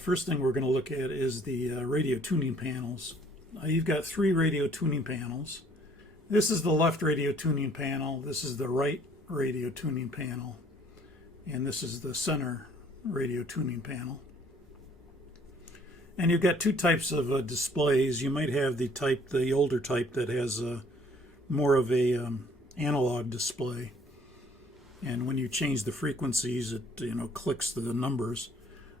First thing we're going to look at is the radio tuning panels. You've got three radio tuning panels. This is the left radio tuning panel, this is the right radio tuning panel, and this is the center radio tuning panel. And you've got two types of displays. You might have the older type that has more of a analog display, and when you change the frequencies it clicks the numbers.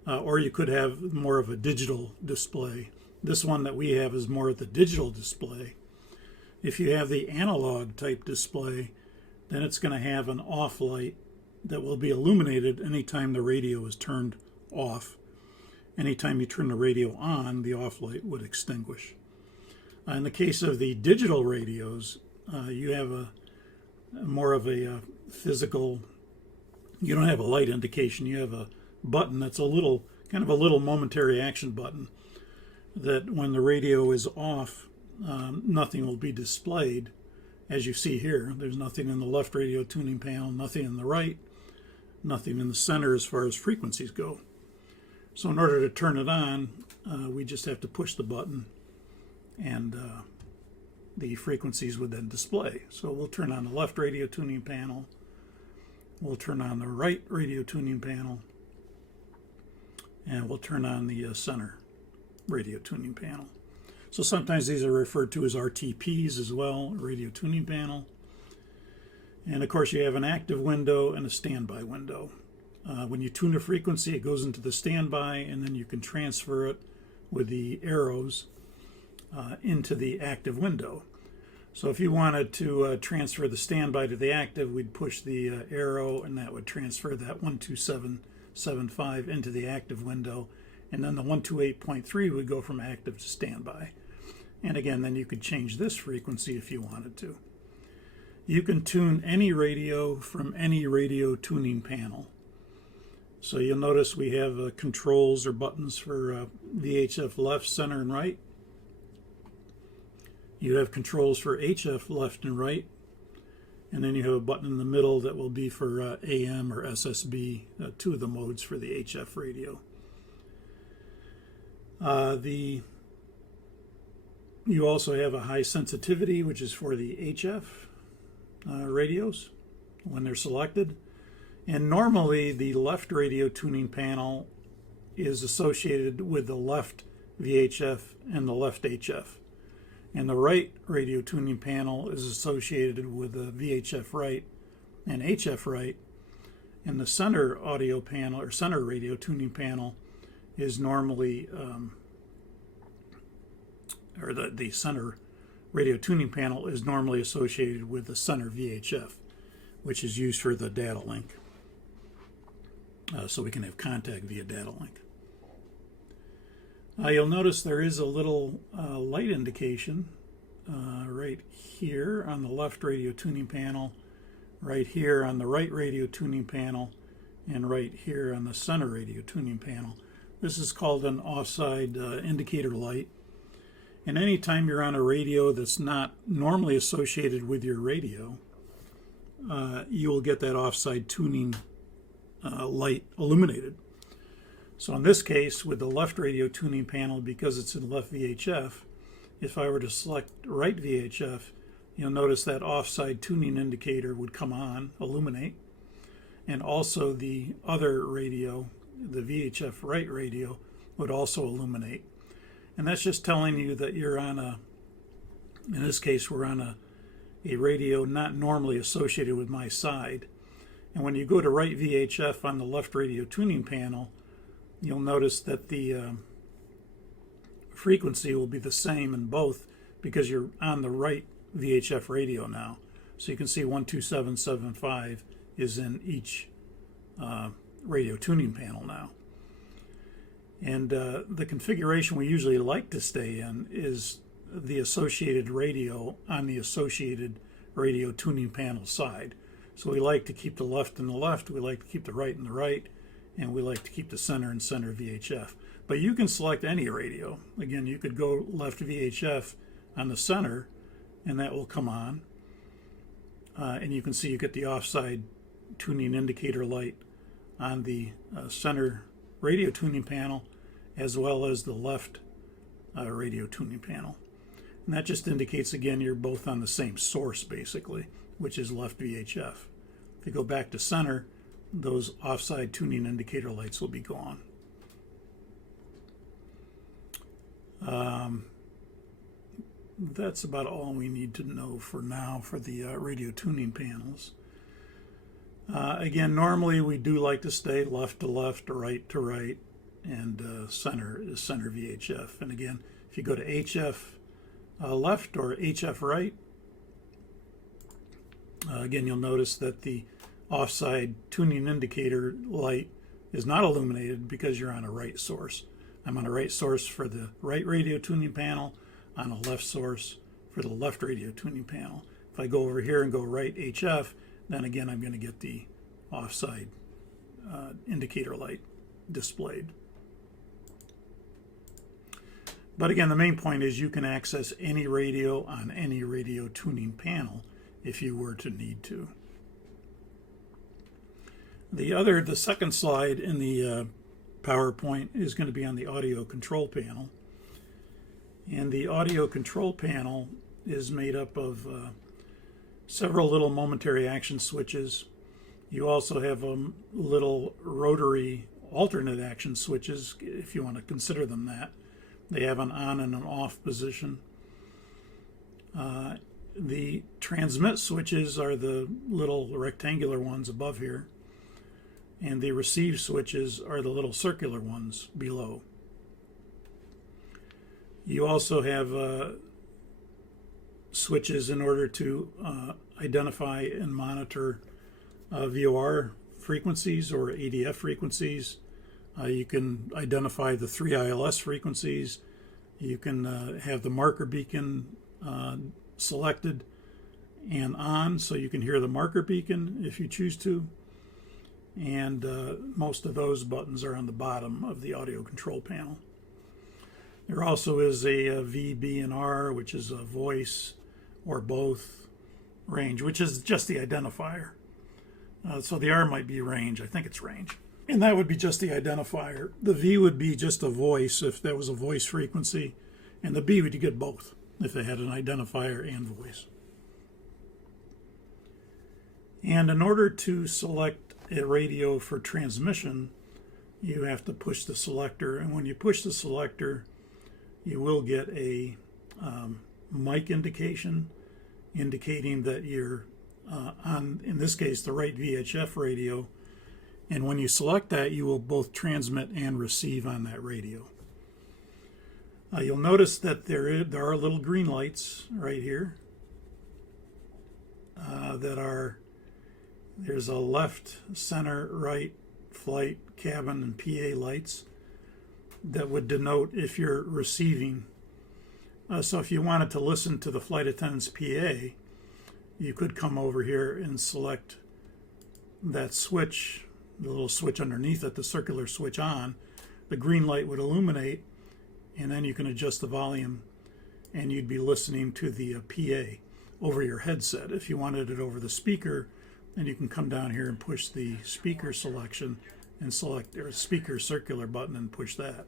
Or you could have more of a digital display. This one that we have is more of the digital display. If you have the analog type display, then it's going to have an off light that will be illuminated anytime the radio is turned off. Anytime you turn the radio on, the off light would extinguish. In the case of the digital radios, you have more of a physical, you don't have a light indication, you have a button that's kind of a little momentary action button that when the radio is off, nothing will be displayed. As you see here, there's nothing in the left radio tuning panel, nothing in the right, nothing in the center as far as frequencies go. So in order to turn it on, we just have to push the button and the frequencies would then display. So we'll turn on the left radio tuning panel, we'll turn on the right radio tuning panel, and we'll turn on the center radio tuning panel. So sometimes these are referred to as RTPs as well, radio tuning panel. And of course you have an active window and a standby window. When you tune a frequency, it goes into the standby, and then you can transfer it with the arrows into the active window. So if you wanted to transfer the standby to the active, we'd push the arrow, and that would transfer that 127.75 into the active window, and then the 128.3 would go from active to standby. And again, then you could change this frequency if you wanted to. You can tune any radio from any radio tuning panel. So you'll notice we have controls or buttons for VHF left, center, and right. You have controls for HF left and right. And then you have a button in the middle that will be for AM or SSB, two of the modes for the HF radio. You also have a high sensitivity, which is for the HF radios when they're selected. And normally the left radio tuning panel is associated with the left VHF and the left HF. And the right radio tuning panel is associated with the VHF right and HF right. And the center audio panel or center radio tuning panel is normally, the center radio tuning panel is normally associated with the center VHF, which is used for the data link. So we can have contact via data link. You'll notice there is a little light indication right here on the left radio tuning panel, right here on the right radio tuning panel, and right here on the center radio tuning panel. This is called an offside indicator light. And anytime you're on a radio that's not normally associated with your radio, you will get that offside tuning light illuminated. So in this case, with the left radio tuning panel, because it's in left VHF, if I were to select right VHF, you'll notice that offside tuning indicator would come on, illuminate, and also the other radio, the VHF right radio, would also illuminate. And that's just telling you that you're on in this case, we're on a radio not normally associated with my side. And when you go to right VHF on the left radio tuning panel, you'll notice that the frequency will be the same in both because you're on the right VHF radio now. So you can see 127.75 is in each radio tuning panel now. And the configuration we usually like to stay in is the associated radio on the associated radio tuning panel side. So we like to keep the left in the left, we like to keep the right in the right, and we like to keep the center and center VHF. But you can select any radio. Again, you could go left VHF on the center, and that will come on. And you can see you get the offside tuning indicator light on the center radio tuning panel, as well as the left radio tuning panel. And that just indicates, again, you're both on the same source, basically, which is left VHF. If you go back to center, those offside tuning indicator lights will be gone. That's about all we need to know for now for the radio tuning panels. Again, normally we do like to stay left to left, right to right, and center is center VHF. And again, if you go to HF left or HF right, again, you'll notice that the offside tuning indicator light is not illuminated because you're on a right source. I'm on a right source for the right radio tuning panel, on a left source for the left radio tuning panel. If I go over here and go right HF, then again I'm going to get the offside indicator light displayed. But again, the main point is you can access any radio on any radio tuning panel if you were to need to. The second slide in the PowerPoint is going to be on the audio control panel. And the audio control panel is made up of several little momentary action switches. You also have little rotary alternate action switches, if you want to consider them that. They have an on and an off position. The transmit switches are the little rectangular ones above here, and the receive switches are the little circular ones below. You also have switches in order to identify and monitor VOR frequencies or ADF frequencies. You can identify the 3 ILS frequencies. You can have the marker beacon selected and on, so you can hear the marker beacon if you choose to. And most of those buttons are on the bottom of the audio control panel. There also is a V, B, and R, which is a voice or both range, which is just the identifier. So the R might be range. I think it's range. And that would be just the identifier. The V would be just a voice if there was a voice frequency. And the B would get both if they had an identifier and voice. And in order to select a radio for transmission, you have to push the selector. And when you push the selector, you will get a mic indication indicating that you're on, in this case, the right VHF radio. And when you select that, you will both transmit and receive on that radio. You'll notice that there are little green lights right here there's a left, center, right, flight, cabin, and PA lights that would denote if you're receiving. So if you wanted to listen to the flight attendant's PA, you could come over here and select that switch, the little switch underneath it, the circular switch on. The green light would illuminate, and then you can adjust the volume, and you'd be listening to the PA over your headset. If you wanted it over the speaker, then you can come down here and push the speaker selection and select their speaker circular button and push that.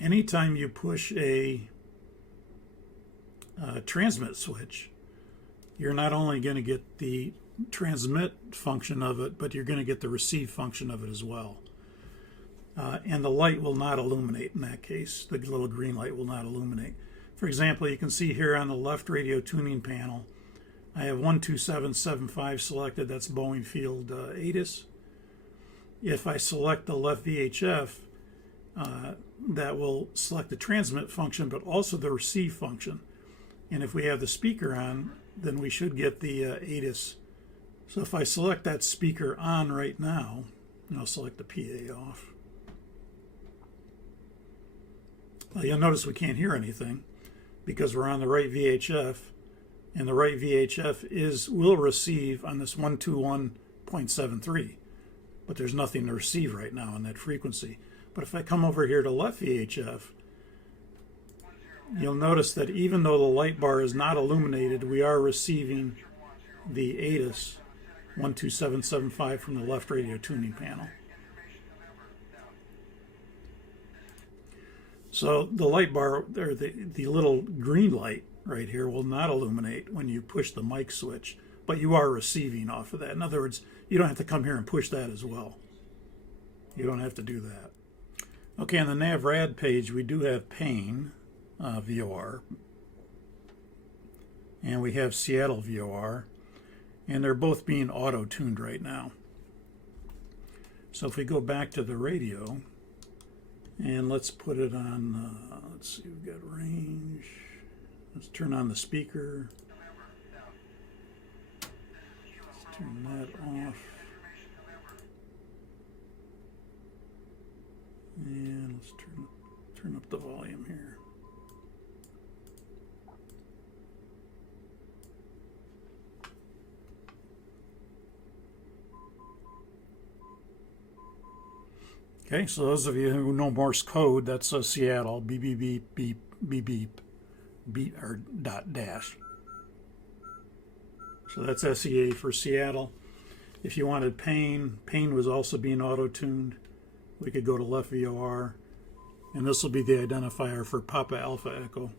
Anytime you push a transmit switch, you're not only going to get the transmit function of it, but you're going to get the receive function of it as well. And the light will not illuminate in that case. The little green light will not illuminate. For example, you can see here on the left radio tuning panel, I have 12775 selected. That's Boeing Field ATIS. If I select the left VHF, that will select the transmit function, but also the receive function. And if we have the speaker on, then we should get the ATIS. So if I select that speaker on right now, and I'll select the PA off, you'll notice we can't hear anything because we're on the right VHF, and the right VHF will receive on this 121.73, but there's nothing to receive right now on that frequency. But if I come over here to left VHF, you'll notice that even though the light bar is not illuminated, we are receiving the ATIS 12775 from the left radio tuning panel. So the light bar, or the little green light right here, will not illuminate when you push the mic switch, but you are receiving off of that. In other words, you don't have to come here and push that as well. You don't have to do that. Okay, on the NavRad page, we do have Payne VOR, and we have Seattle VOR, and they're both being auto-tuned right now. So if we go back to the radio, and let's put it on, let's see, we've got range. Let's turn on the speaker. Let's turn that off. And let's turn up the volume here. Okay, so those of you who know Morse code, that's a Seattle, beep, beep, beep, beep, beep, beep, beep, or dot dash. So that's SEA for Seattle. If you wanted Payne, Payne was also being auto-tuned. We could go to left VOR, and this will be the identifier for Papa Alpha Echo.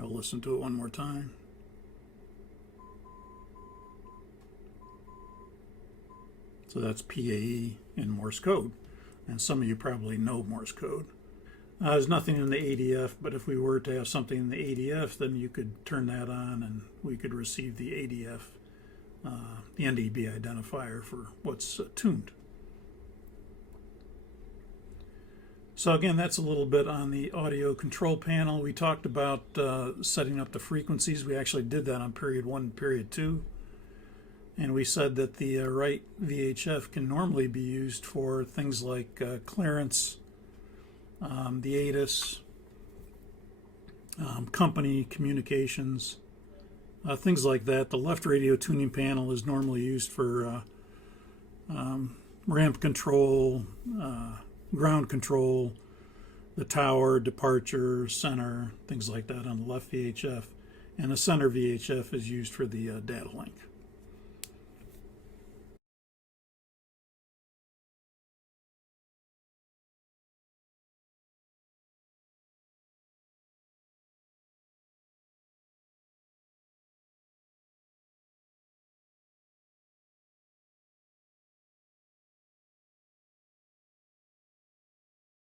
I'll listen to it one more time. So that's PAE in Morse code, and some of you probably know Morse code. There's nothing in the ADF, but if we were to have something in the ADF, then you could turn that on and we could receive the ADF, the NDB identifier for what's tuned. So again, that's a little bit on the audio control panel. We talked about setting up the frequencies. We actually did that on period 1 and period 2. And we said that the right VHF can normally be used for things like clearance, the ATIS, company communications, things like that. The left radio tuning panel is normally used for ramp control, ground control, the tower, departure, center, things like that on the left VHF. And the center VHF is used for the data link.